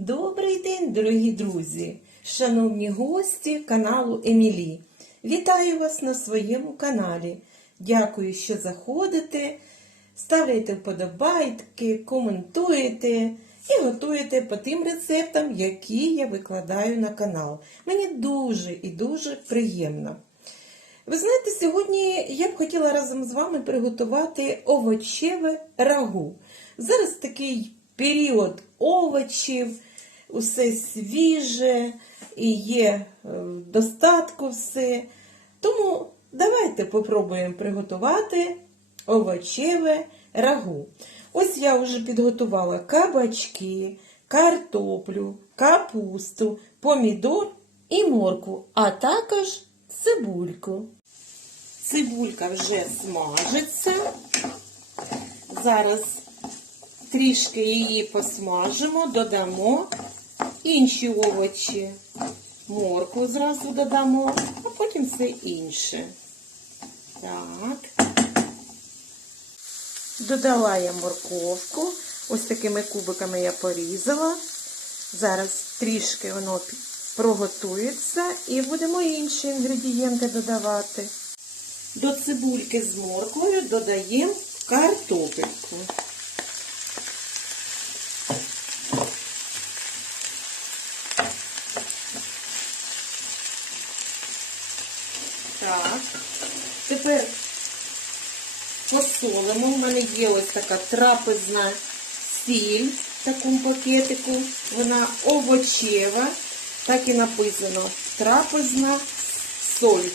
Добрий день, дорогі друзі, шановні гості каналу Емілі. Вітаю вас на своєму каналі. Дякую, що заходите, ставляєте вподобайки, коментуєте і готуєте по тим рецептам, які я викладаю на канал. Мені дуже і дуже приємно. Ви знаєте, сьогодні я б хотіла разом з вами приготувати овочеве рагу. Зараз такий період овочів, усе свіже і є е, достатку все. Тому давайте попробуємо приготувати овочеве рагу. Ось я вже підготувала кабачки, картоплю, капусту, помідор і моркву, а також цибульку. Цибулька вже смажиться. Зараз трішки її посмажимо, додамо інші овочі. Моркву зразу додамо, а потім все інше. Так. Додала я морковку. Ось такими кубиками я порізала. Зараз трішки воно проготується і будемо інші інгредієнти додавати. До цибульки з морквою додаємо картопельку. Так, тепер посолимо. У мене є ось така трапезна сіль в такому пакетику. Вона овочева, так і написано трапезна соль.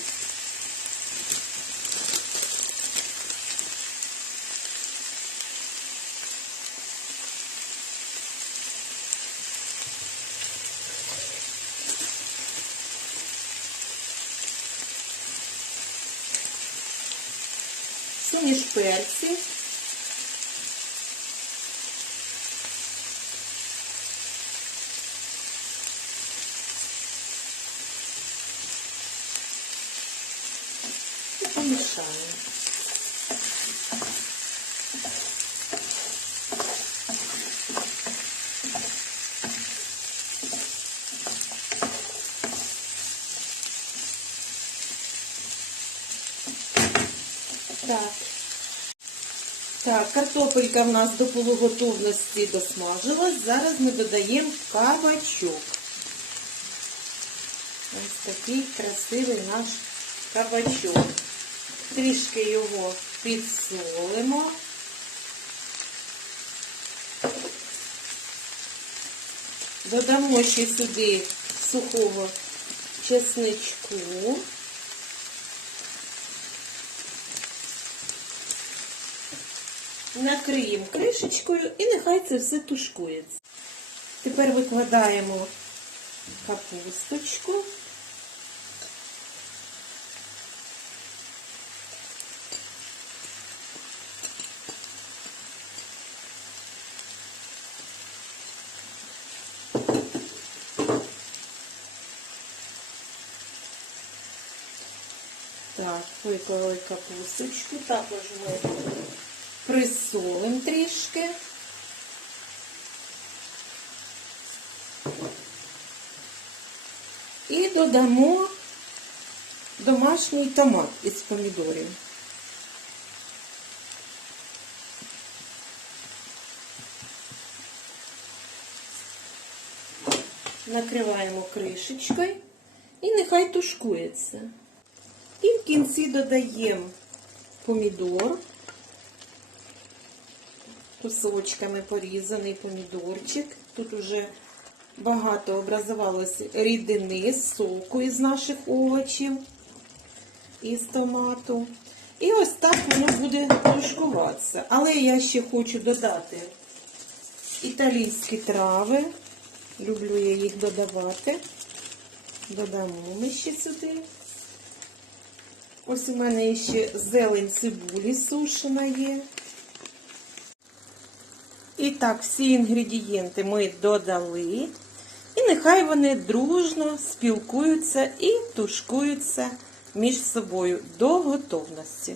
Суміш перців. І помішаємо. Так. Так, картопелька в нас до полуготовності досмажилась. Зараз ми додаємо кабачок. Ось такий красивий наш кабачок. Трішки його підсолимо. Додамо ще сюди сухого чесничку. Накриємо кришечкою і нехай це все тушкується. Тепер викладаємо капусточку. Так, виклали капусточку, також ми присолимо трішки. І додамо домашній томат із помідорів. Накриваємо кришечкою і нехай тушкується. І в кінці додаємо помідор кусочками порізаний помідорчик. Тут вже багато образувалося рідини, соку із наших овочів, із томату. І ось так воно буде тушкуватися. Але я ще хочу додати італійські трави. Люблю я їх додавати. Додамо ми ще сюди. Ось у мене ще зелень цибулі сушена є. І так, всі інгредієнти ми додали. І нехай вони дружно спілкуються і тушкуються між собою до готовності.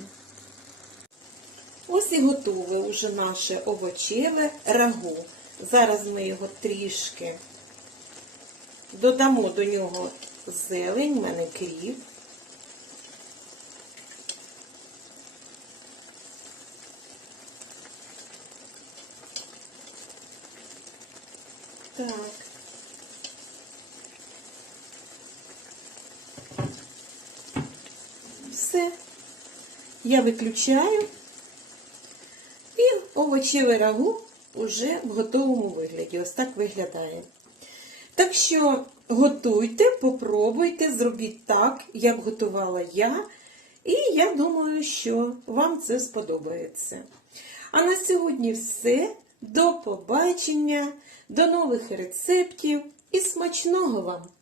Ось і готове уже наше овочеве рагу. Зараз ми його трішки додамо до нього зелень, в мене кріп. Так. Все. Я виключаю. І овочеве рагу уже в готовому вигляді. Ось так виглядає. Так що готуйте, попробуйте, зробіть так, як готувала я. І я думаю, що вам це сподобається. А на сьогодні все. До побачення, до нових рецептів і смачного вам!